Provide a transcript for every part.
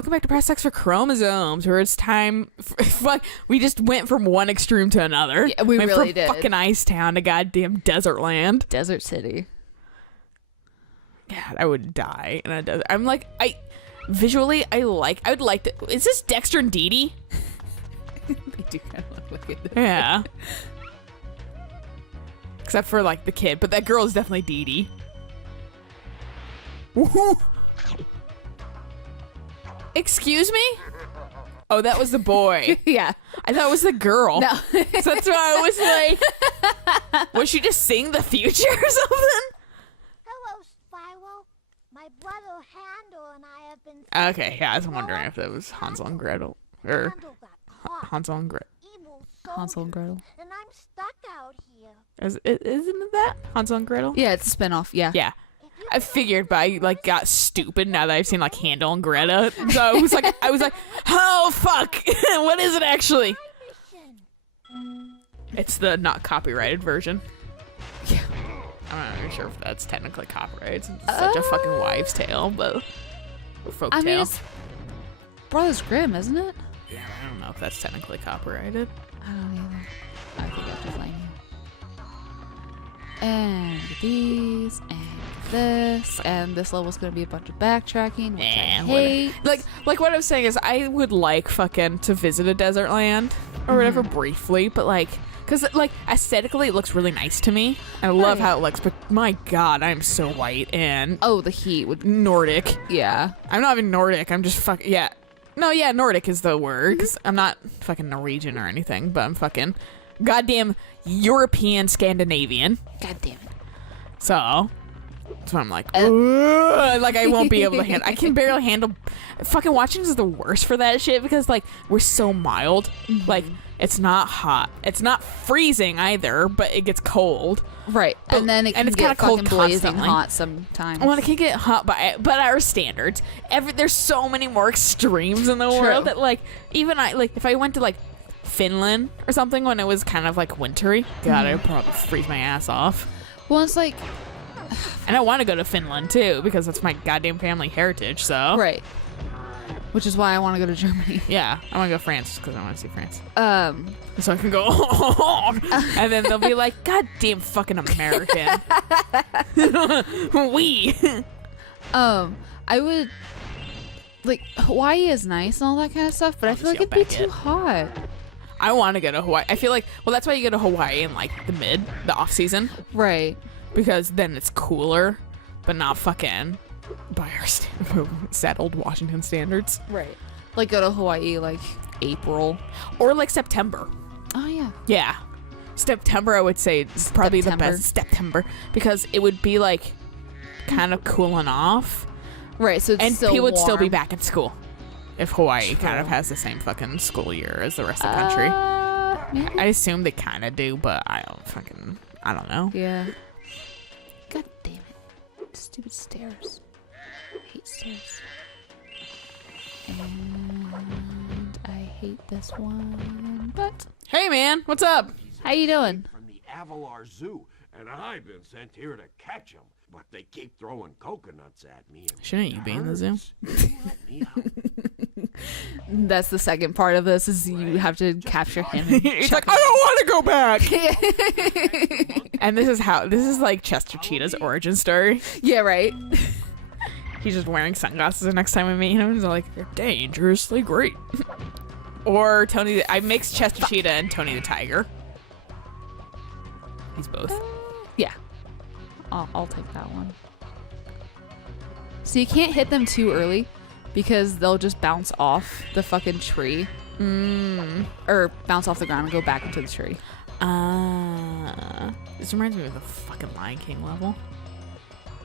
welcome back to Press X for Chromosomes, where it's time. We just went from one extreme to another. Yeah, we went really from did. Fucking Ice Town to goddamn Desert Land. Desert City. God, I would die in a desert. I'm like, I would like to. Is this Dexter and Dee Dee? They do kind of look like it. Yeah. Except for like the kid, but that girl is definitely Dee Dee. Woohoo! Excuse me? Oh, that was the boy. Yeah. I thought it was the girl. No. So that's why I was like, was she just seeing the future or something? Hello, Spyro. My brother Handel and I have been. Okay, yeah, I was wondering if that was Hansel and Gretel. Or Handel got caught. Hansel and Gretel. Evil Hansel and soldiers, Gretel. And I'm stuck out here. Isn't it that? Hansel and Gretel? Yeah, it's a spinoff. Yeah. Yeah. If you I figured, but I like got stupid now that I've seen like Handel and Greta. So I was like, oh fuck, what is it actually? mission. It's the not copyrighted version. Yeah. I'm not even sure if that's technically copyrighted since it's such a fucking wives' tale, but folk I mean, tale. it's Brothers Grimm, isn't it? Yeah, I don't know if that's technically copyrighted. I don't either. I think I have to find you. And these, and this, and this level's gonna be a bunch of backtracking, which I hate. Like what I was saying is I would like fucking to visit a desert land or whatever briefly, but like, cause like aesthetically it looks really nice to me. I love how it looks, but my god, I'm so white and Oh, the heat would. Nordic. Yeah. I'm not even Nordic. I'm just fucking yeah. No, yeah, Nordic is the word. Cause I'm not fucking Norwegian or anything, but I'm fucking goddamn European Scandinavian. God damn it. So that's why I'm like, "Ugh," like I won't be able to handle. I can barely handle. Fucking watching is the worst for that shit because like we're so mild. Like it's not hot. It's not freezing either, but it gets cold. Right. And then it can it's get kinda cold fucking blazing constantly. hot sometimes. Well, it can get hot, but our standards, there's so many more extremes in the True. world that like even if I went to like Finland or something when it was kind of like wintry, God, I'd probably freeze my ass off. Well, it's like, And I want to go to Finland too because that's my goddamn family heritage. So right. Which is why I want to go to Germany. yeah, I want to go to France because I want to see France. Um, So I can go, and then they'll be like, "God damn, fucking American." We. I would like Hawaii is nice and all that kind of stuff, but I feel like it'd be too hot. I want to go to Hawaii. I feel like, well, that's why you go to Hawaii in like the off season, Right. because then it's cooler, but not fucking by our settled Washington standards, Right. Like go to Hawaii like April. or like September. Oh yeah. Yeah, September I would say is probably the September. best. September, because it would be like kind of cooling off, Right. So it's and still people would still be warm. back in school if Hawaii kind of True. has the same fucking school year as the rest of the country. Maybe. I assume they kind of do, but I don't know. Yeah. God damn it. Stupid stairs. I hate stairs. And I hate this one. But Hey man, what's up? how you doing? From the Avalar Zoo, and I've been sent here to catch them. But they keep throwing coconuts at me. And Shouldn't you be in the zoo? Help me out. That's the second part of this is you have to capture him. and He's chuck like, I don't want to go back. And this is like Chester Cheetah's origin story. Yeah, right. He's just wearing sunglasses the next time I meet him. He's like, they're dangerously great. Or Tony, I mixed Chester Cheetah and Tony the Tiger. He's both. Yeah. I'll take that one. So you can't hit them too early because they'll just bounce off the fucking tree. Or bounce off the ground and go back into the tree. This reminds me of the fucking Lion King level.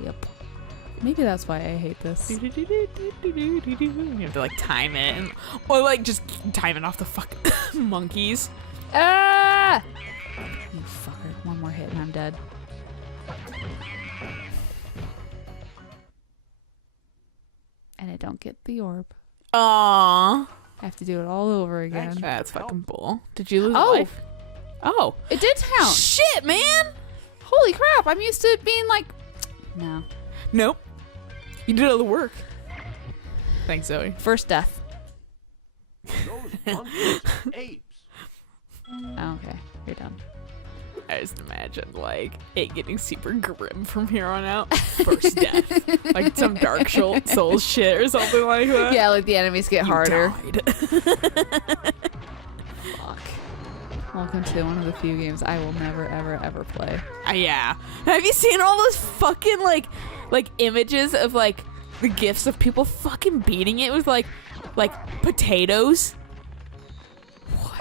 Yep. Maybe that's why I hate this. You have to like time it, or like just time it off the fucking monkeys. Ah! You fucker. One more hit and I'm dead. And I don't get the orb. Aww. I have to do it all over again. That's fucking bull. Did you lose a Oh. life? Oh. It did count. Shit, man! Holy crap. I'm used to it being like... No. Nope. You did all the work. Thanks, Zoe. First death. Those monkeys are apes. Oh, okay, you're done. I just imagine like it getting super grim from here on out. First death, like some Dark Souls shit or something like that. Yeah, like the enemies get harder. Died. Fuck. Welcome to one of the few games I will never, ever, ever play. Yeah. Have you seen all those fucking like images of like the gifs of people fucking beating it with like potatoes?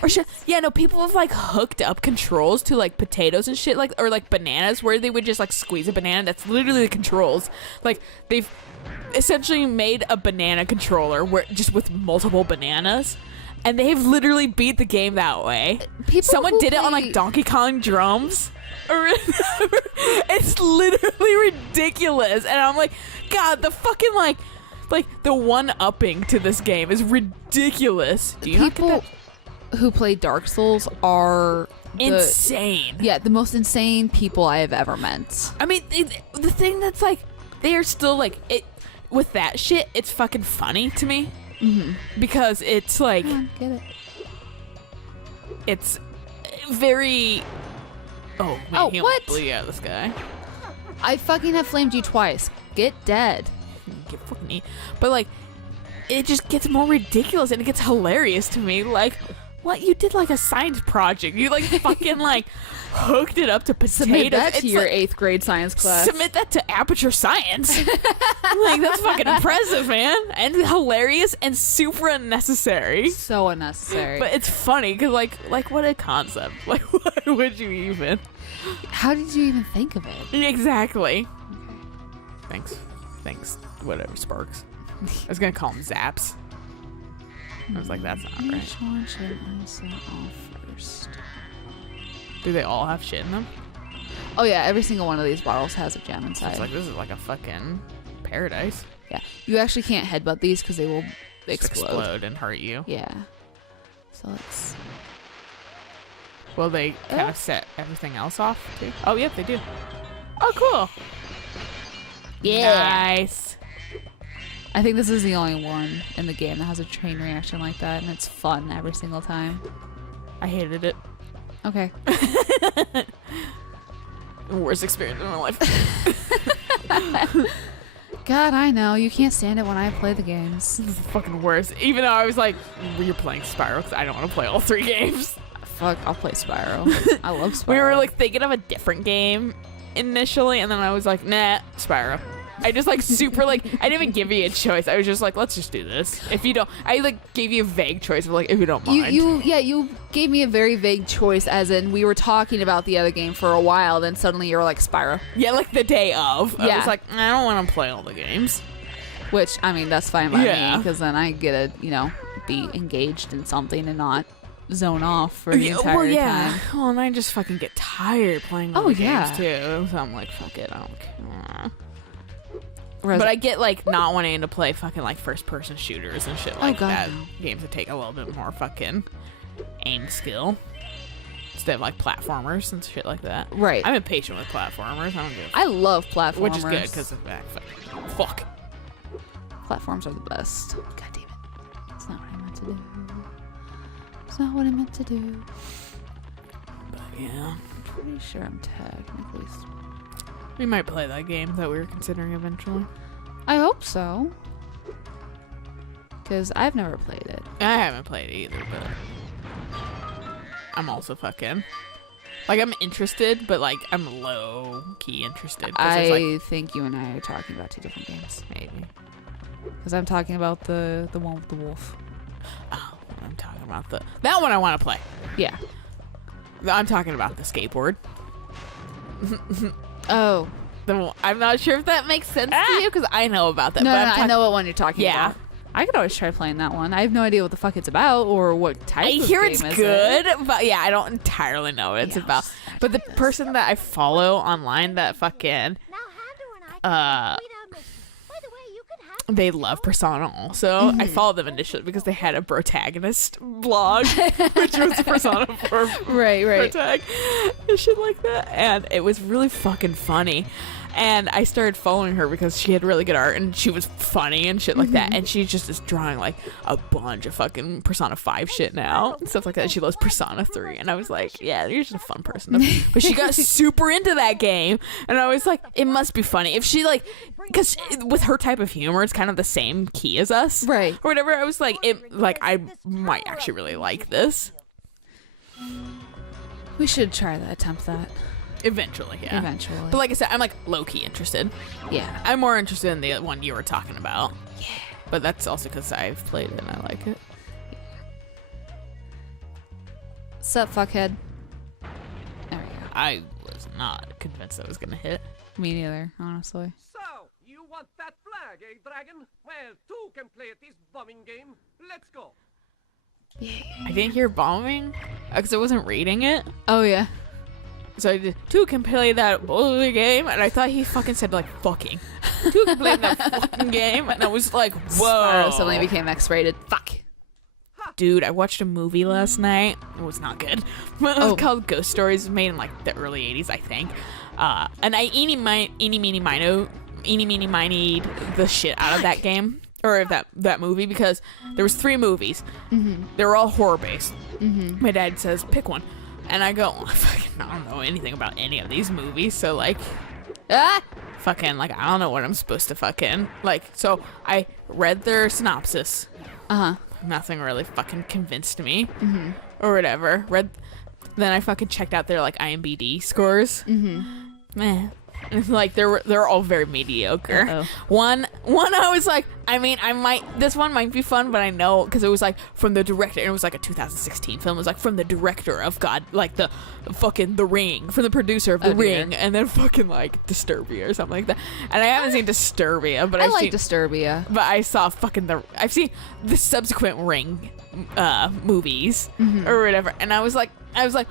Or shit. Yeah, no, people have like hooked up controls to like potatoes and shit, like, or like bananas, where they would just like squeeze a banana. That's literally the controls. Like they've essentially made a banana controller where just with multiple bananas, and they've literally beat the game that way. Someone did it on like Donkey Kong drums. It's literally ridiculous, and I'm like, God, the fucking like the one-upping to this game is ridiculous. Do you not get that? Who play Dark Souls are Insane. Yeah, the most insane people I have ever met. I mean, the thing that's like, they are still like it with that shit. It's fucking funny to me because it's like, Come on, get it. it's very. Oh, man, Oh, he what? almost blew you out of this guy. I fucking have flamed you twice. Get dead. Get fucking eat. But like, it just gets more ridiculous and it gets hilarious to me. Like, what, you did like a science project? You like fucking like hooked it up to potatoes. Submit that to It's your like, 8th grade science class. Submit that to Aperture Science. Like, that's fucking impressive, man, and hilarious and super unnecessary. So unnecessary. But it's funny because like what a concept. Like, why would you even? How did you even think of it? Exactly. Thanks. Whatever, Sparks. I was gonna call him Zaps. I was like, that's not right. Which one should I set off first? Do they all have shit in them? Oh yeah, every single one of these bottles has a gem inside. It's like, this is like a fucking paradise. Yeah, you actually can't headbutt these because they will Just explode. explode and hurt you. Yeah. So let's. Will they kind of set everything else off too? Oh, yep, they do. Oh, cool. Nice. I think this is the only one in the game that has a chain reaction like that, and it's fun every single time. I hated it. Okay. Worst experience of my life. God, I know. You can't stand it when I play the games. This is the fucking worst. Even though I was like, you're playing Spyro because I don't want to play all 3 games. Fuck, I'll play Spyro. I love Spyro. We were like thinking of a different game initially, and then I was like, nah, Spyro. I just like super like, I didn't even give you a choice. I was just like, let's just do this. If you don't, I like gave you a vague choice of like, if you don't mind. You gave me a very vague choice, as in we were talking about the other game for a while, then suddenly you were like Spyro. Yeah, like the day of. I Yeah. was like, I don't want to play all the games. Which, I mean, that's fine by Yeah. me, because then I get to, be engaged in something and not zone off for the entire time. Well, and I just fucking get tired playing Oh, other yeah. games too. So I'm like, fuck it, I don't care. Whereas- But I get like not wanting to play fucking like first person shooters and shit like God, that. no. Games that take a little bit more fucking aim skill instead of like platformers and shit like that. Right. I'm impatient with platformers. I don't give a I love platformers. which is good because of that. Fuck. Platforms are the best. God damn it. It's not what I meant to do. It's not what I meant to do. But yeah, I'm pretty sure I'm technically... we might play that game that we were considering eventually. I hope so. Because I've never played it. I haven't played it either, but I'm also fucking like, I'm interested, but like I'm low key interested. 'Cause it's, like, think you and I are talking about 2 different games. maybe. Because I'm talking about the one with the wolf. Oh, I'm talking about that one I want to play. Yeah. I'm talking about the skateboard. Oh. I'm not sure if that makes sense to you because I know about that. No, but no, I'm I talk- know what one you're talking Yeah. about. I could always try playing that one. I have no idea what the fuck it's about or what type I of hear game it's is good, it. but yeah, I don't entirely know what it's Yeah, about. But the person that I follow online that fucking Now Handler and I can tweet out this. By the way, you can have they love Persona also. I followed them initially because they had a protagonist blog, which was Persona 4 Right. protag and shit like that. And it was really fucking funny. And I started following her because she had really good art and she was funny and shit like that. And she just is drawing like a bunch of fucking Persona 5 shit now and stuff like that. She loves Persona 3. And I was like, yeah, you're just a fun person. But she got super into that game. And I was like, it must be funny. If she like, because with her type of humor, it's kind of the same key as us. Right. Or whatever. I was like, I might actually really like this. We should try that, attempt that. Eventually, yeah. Eventually. But like I said, I'm like low-key interested. Yeah. I'm more interested in the one you were talking about. Yeah. But that's also because I've played it and I like it. Sup, fuckhead? There we go. I was not convinced that was going to hit. Me neither, honestly. So, you want that flag, eh, Dragon? Well, two can play at this bombing game. Let's go. I didn't hear bombing because I wasn't reading it. Oh, yeah. So I did, two can play that bully game, and I thought he fucking said like fucking. Two can play that fucking game, and I was like, whoa. Spyro suddenly became X-rated. Fuck. Dude, I watched a movie last night. It was not good. It was called Ghost Stories. It was made in like the early 80s, I think. And I eeny meeny minied the shit out of that game. Or of that movie, because there was 3 movies. They were all horror based. My dad says, pick one. And I go, I don't know anything about any of these movies, so like, fucking, like, I don't know what I'm supposed to fucking, like, so I read their synopsis. Nothing really fucking convinced me, or whatever. Then I fucking checked out their, like, IMDb scores. Meh. And like they're all very mediocre. Uh-oh. One I was like, I mean, this one might be fun, but I know because it was like from the director, and it was like a 2016 film. It was like from the director of God, like the fucking The Ring, from the producer of The Ring, and then fucking like Disturbia or something like that. And I haven't seen Disturbia, but I like Disturbia. But I saw I've seen the subsequent Ring movies or whatever, and I was like,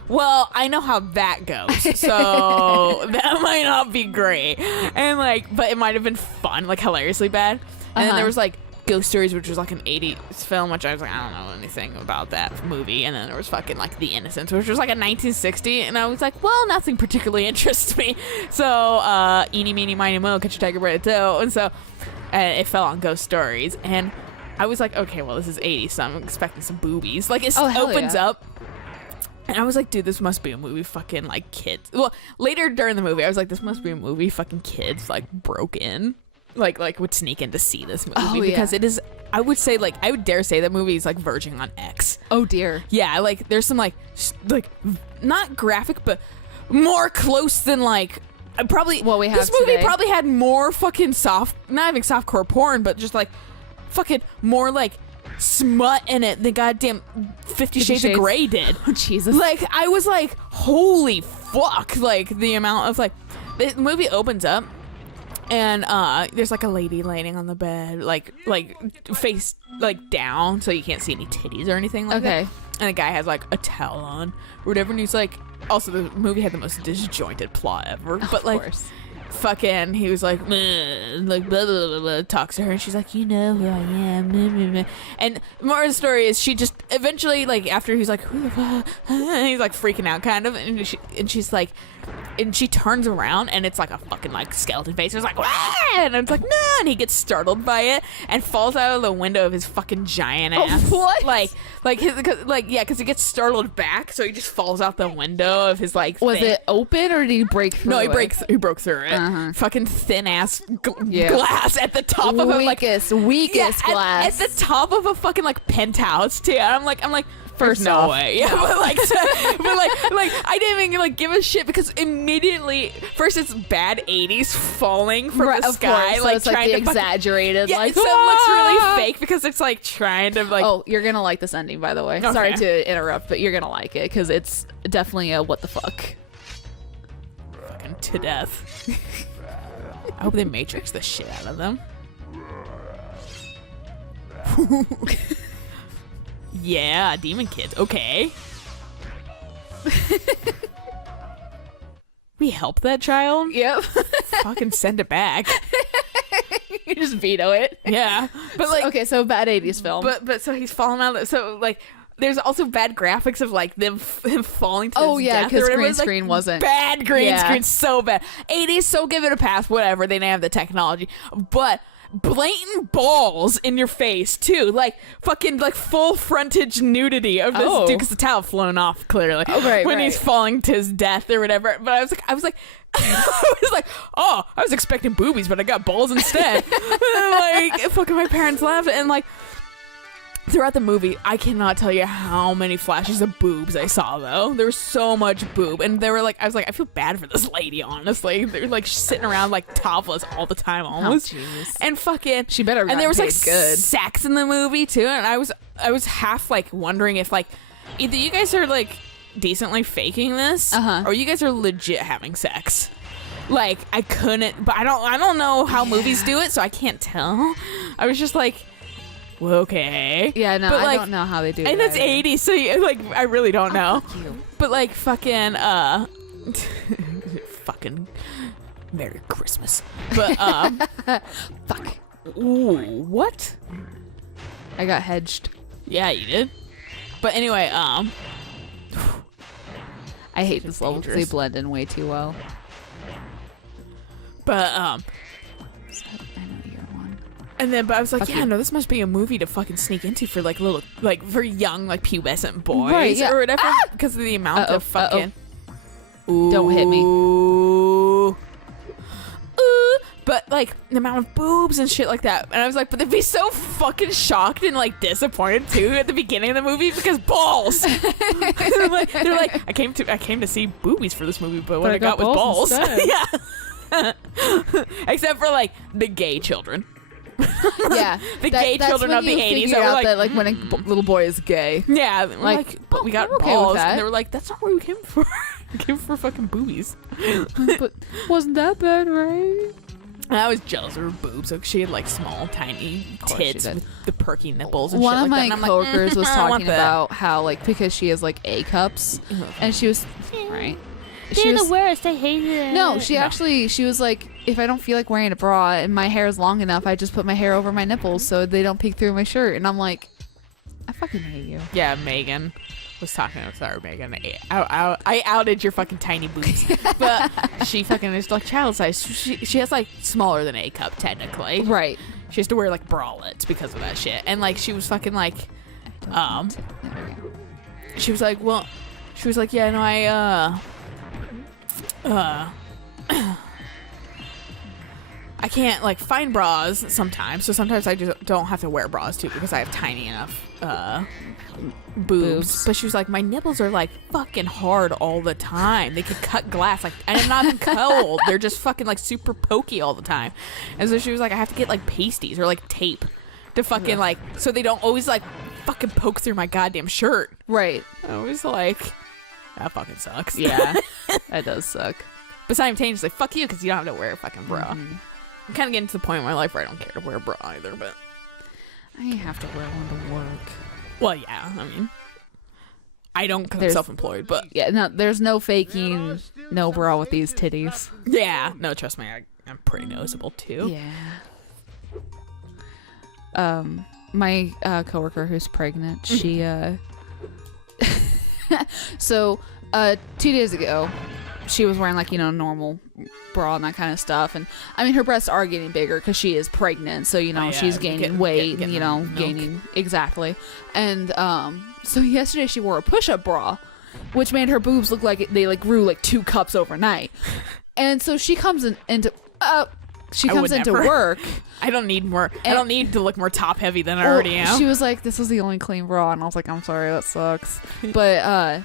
well, I know how that goes, so that might not be great. And like, but it might have been fun, like hilariously bad. And then there was like Ghost Stories, which was like an 80s film, which I was like, I don't know anything about that movie. And then there was fucking like The Innocents, which was like a 1960, and I was like, well, nothing particularly interests me. So eeny meeny miny mo, catch a tiger by the toe. And so it fell on Ghost Stories, and I was like, okay, well, this is 80s, so I'm expecting some boobies. Like, it opens up, and I was like, dude, this must be a movie fucking, like, kids. Well, later during the movie, I was like, this must be a movie fucking kids, like, broke in. Like, would sneak in to see this movie. Because it is, I would say, like, I would dare say that movie is, like, verging on X. Oh, dear. Yeah, like, there's some, like, not graphic, but more close than, like, probably. What we have This movie today. probably had more fucking not even softcore porn, but just, like, fucking more, like, smut in it than goddamn 50 Shades of Grey did. Oh, Jesus. Like, I was like, holy fuck, like, the amount of, like, the movie opens up, and there's, like, a lady laying on the bed, like face, like, down, so you can't see any titties or anything like that. And the guy has, like, a towel on, or whatever, and he's, like, also, the movie had the most disjointed plot ever, but, like, fucking, he was like, blah, blah, blah, blah, talks to her, and she's like, you know who I am, blah, blah, blah. And more of the story is she just eventually, like, after he's like, who the fuck, and he's like freaking out kind of, and she's like, and she turns around, and it's like a fucking like skeleton face. It's like, wah! And it's like, no, and he gets startled by it and falls out of the window of his fucking giant ass. What? Because he gets startled back, so he just falls out the window of his like. Was thing. it open or did he break through? No, he it? broke through it. Fucking thin ass glass at the top of a weakest glass at the top of a fucking like penthouse too. And I'm like. First no off, way. Yeah, but like I didn't even like give a shit because immediately first it's bad 80s falling from the sky, so like it's trying like the to exaggerated, yeah, like so it looks really fake because it's like trying to like. Oh, you're gonna like this ending, by the way. Okay. Sorry to interrupt, but you're gonna like it because it's definitely a what the fuck. Fucking to death. I hope they Matrix the shit out of them. Yeah, demon kids. Okay. We help that child? Yep. Fucking send it back. You just veto it. Yeah. But like okay, so bad 80s film. But so he's falling out of so like there's also bad graphics of like him falling to Oh his yeah, death or because whatever. green It's, like, screen wasn't. bad green Yeah. screen, so bad. 80s, so give it a pass, whatever. They didn't have the technology, but blatant balls in your face too, like fucking like full frontage nudity of this dude because the towel flown off clearly when he's falling to his death or whatever. But I was like, oh, I was expecting boobies, but I got balls instead. Like fucking my parents laughed and like. Throughout the movie, I cannot tell you how many flashes of boobs I saw, though. There was so much boob. And they were like, I was like, I feel bad for this lady, honestly. They're like sitting around like topless all the time, almost. jeez. And fucking. She better have And there was gotten like paid good. sex in the movie, too. And I was half like wondering if like either you guys are like decently faking this or you guys are legit having sex. Like, I couldn't, but I don't know how movies do it, so I can't tell. I was just like, okay. Yeah, no, but, I like, don't know how they do it. and it's either. 80, so like I really don't know. Fuck you. But like fucking fucking Merry Christmas. But Fuck. ooh, what? I got hedged. Yeah, you did. But anyway, I hate this level because they dangerous. blend in way too well. but So, I know you're one. and then but I was like, Fuck yeah, you. no, this must be a movie to fucking sneak into for like little like for young like pubescent boys Right, yeah. or whatever because of the amount Uh-oh, of fucking Don't hit me. Ooh. But like the amount of boobs and shit like that, and I was like, but they'd be so fucking shocked and like disappointed too at the beginning of the movie because balls. they're like, I came to see boobies for this movie, but what I I got was got balls. balls instead. Yeah. Except for like the gay children. Yeah, The gay that's children when of the you 80s figure that were out like- that like when a little boy is gay. Yeah, like but we got I'm okay with balls, that. and they were like, that's not what we came for. We came for fucking boobies. But wasn't that bad, right? And I was jealous of her boobs. Like she had like small, tiny course she tits did. with the perky nipples and One shit of like that. my And I'm like, coworkers was I want talking that. about how like because she has like A cups, and she was right. They're the worst. I hate it. No, she was like, if I don't feel like wearing a bra and my hair is long enough, I just put my hair over my nipples so they don't peek through my shirt. And I'm like, I fucking hate you. Yeah, Megan was talking. Sorry, Megan. I outed your fucking tiny boobs, but she fucking is like child size. She has like smaller than A cup technically. Right. She has to wear like bralettes because of that shit. And like she was fucking like, she was like, well, she was like, yeah, no, I can't like find bras sometimes, so sometimes I just don't have to wear bras too because I have tiny enough boobs. But she was like, my nipples are like fucking hard all the time. They could cut glass. Like, and I'm not even cold. They're just fucking like super pokey all the time. And so she was like, I have to get like pasties or like tape to fucking like so they don't always like fucking poke through my goddamn shirt. Right. I was like, that fucking sucks. Yeah. That does suck. But simultaneously, fuck you because you don't have to wear a fucking bra. I'm kind of getting to the point in my life where I don't care to wear a bra either, but I have to wear one to work. well, yeah, I mean, I don't because I'm There's- self-employed, but Yeah, no, there's no faking no bra with these titties. yeah, no, trust me, I'm pretty noticeable too. Yeah. My coworker who's pregnant, she so 2 days ago she was wearing like normal bra and that kind of stuff, and I mean her breasts are getting bigger because she is pregnant, so yeah, she's gaining getting- weight getting and milk. gaining exactly. And so yesterday she wore a push-up bra, which made her boobs look like they like grew like 2 cups overnight. And so she comes into never. work. I don't need more. I And- don't need to look more top heavy than I Well, already am. She was like, "This was the only clean bra," and I was like, "I'm sorry, that sucks." But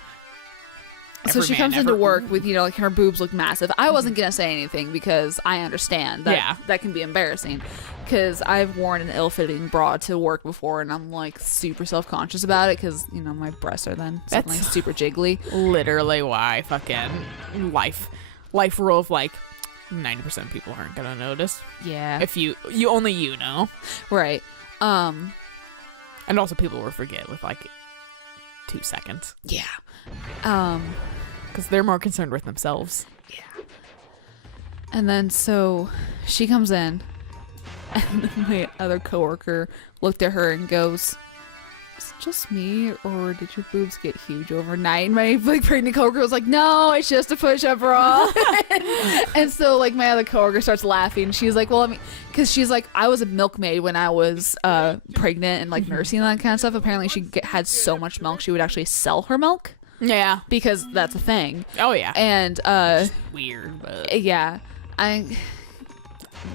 so Every she man comes into ever. work with like her boobs look massive. I wasn't gonna say anything because I understand that Yeah. that can be embarrassing. Because I've worn an ill-fitting bra to work before, and I'm like super self-conscious about it because my breasts are then suddenly That's- super jiggly. Literally why fucking life rule of like 90% of people aren't gonna notice Yeah, if you only know. right. And also people will forget with like 2 seconds Yeah. because they're more concerned with themselves. And then so she comes in, and then my other coworker looked at her and goes, is it just me, or did your boobs get huge overnight? And my like pregnant coworker was like, no, it's just a push-up bra. And so like my other coworker starts laughing. She's like, well, I mean, because she's like, I was a milkmaid when I was pregnant and like nursing and that kind of stuff. Apparently she had so much milk she would actually sell her milk. Yeah. Because that's a thing. Oh yeah. And Weird, but yeah,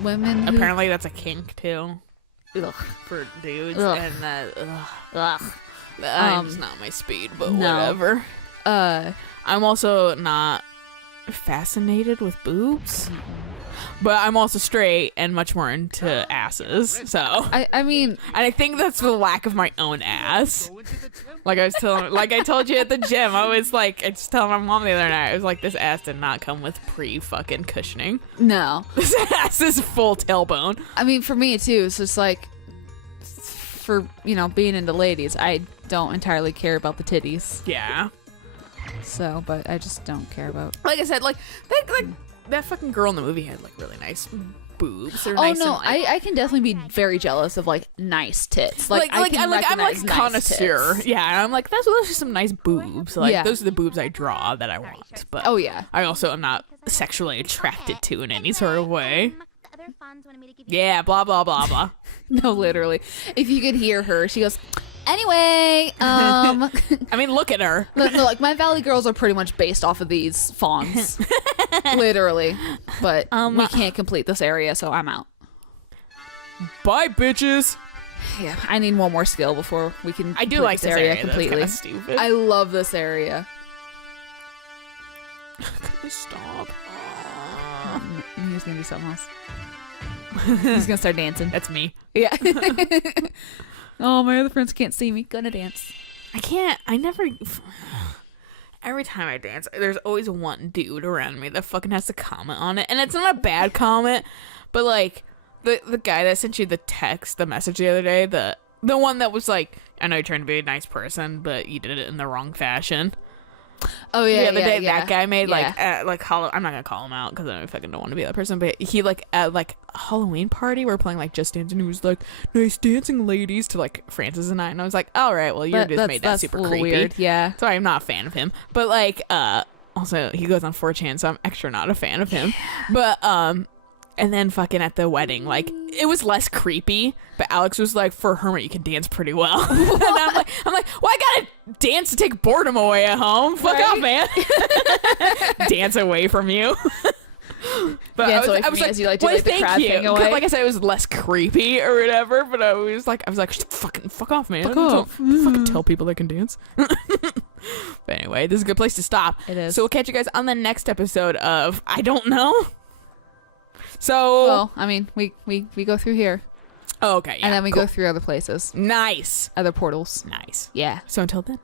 women who, apparently that's a kink too ugh, for dudes, Ugh. and that ugh. I'm not my speed, but no. whatever. I'm also not fascinated with boobs, but I'm also straight and much more into asses. So I mean, and I think that's the lack of my own ass. Like I told you at the gym, I was telling my mom the other night, I was like, this ass did not come with pre-fucking cushioning. no. This ass is full tailbone. I mean, for me too, it's just like, for, you know, being into ladies, I don't entirely care about the titties. Yeah. So, but I just don't care about. Like I said, that fucking girl in the movie had like really nice boobs. They're Oh nice no, and, I can definitely be very jealous of like nice tits. Like I can I'm like recognize nice connoisseur. tits. Yeah, and I'm like, those are some nice boobs. Like Yeah. those are the boobs I draw that I want. But Oh yeah. I also am not sexually attracted to in any sort of way. The other fans wanted me to give you Yeah, blah blah blah blah. No, literally. If you could hear her, she goes, anyway, I mean, look at her. no, like my Valley Girls are pretty much based off of these fawns. Literally. But we can't complete this area, so I'm out. Bye, bitches. Yeah, I need one more skill before we can I do complete like this area completely. That's kind of stupid. I love this area. Can we stop? He's gonna do something else. He's gonna start dancing. That's me. Yeah. Oh, my other friends can't see me. Gonna dance. I never. Every time I dance, there's always one dude around me that fucking has to comment on it. And it's not a bad comment, but like, the guy that sent you the message the other day, the one that was like, I know you're trying to be a nice person, but you did it in the wrong fashion. Oh yeah, The other day, yeah. that guy made Yeah. I'm not gonna call him out because I fucking don't want to be that person. But he at like a Halloween party, we're playing like Just Dance, and he was like, "Nice dancing, ladies," to like Francis and I, and I was like, "All right, well, you just made that that's super a little creepy." weird. Yeah. So I'm not a fan of him. But like, also he goes on 4chan, so I'm extra not a fan of him. But and then fucking at the wedding, like, it was less creepy, but Alex was like, for a hermit, you can dance pretty well. And I'm like, well, I gotta dance to take boredom away at home. Fuck off, man. Dance away from you. But Dance away I from was me like, as you like to well, like the thank crab you. thing 'Cause away. like I said, it was less creepy or whatever, but I was like, fuck off, man. Don't fucking tell people they can dance. But anyway, this is a good place to stop. It is. So we'll catch you guys on the next episode of I Don't Know. So Well, I mean, we go through here, okay, yeah, and then we cool. go through other places, Nice. other portals. Nice. Yeah. So until then.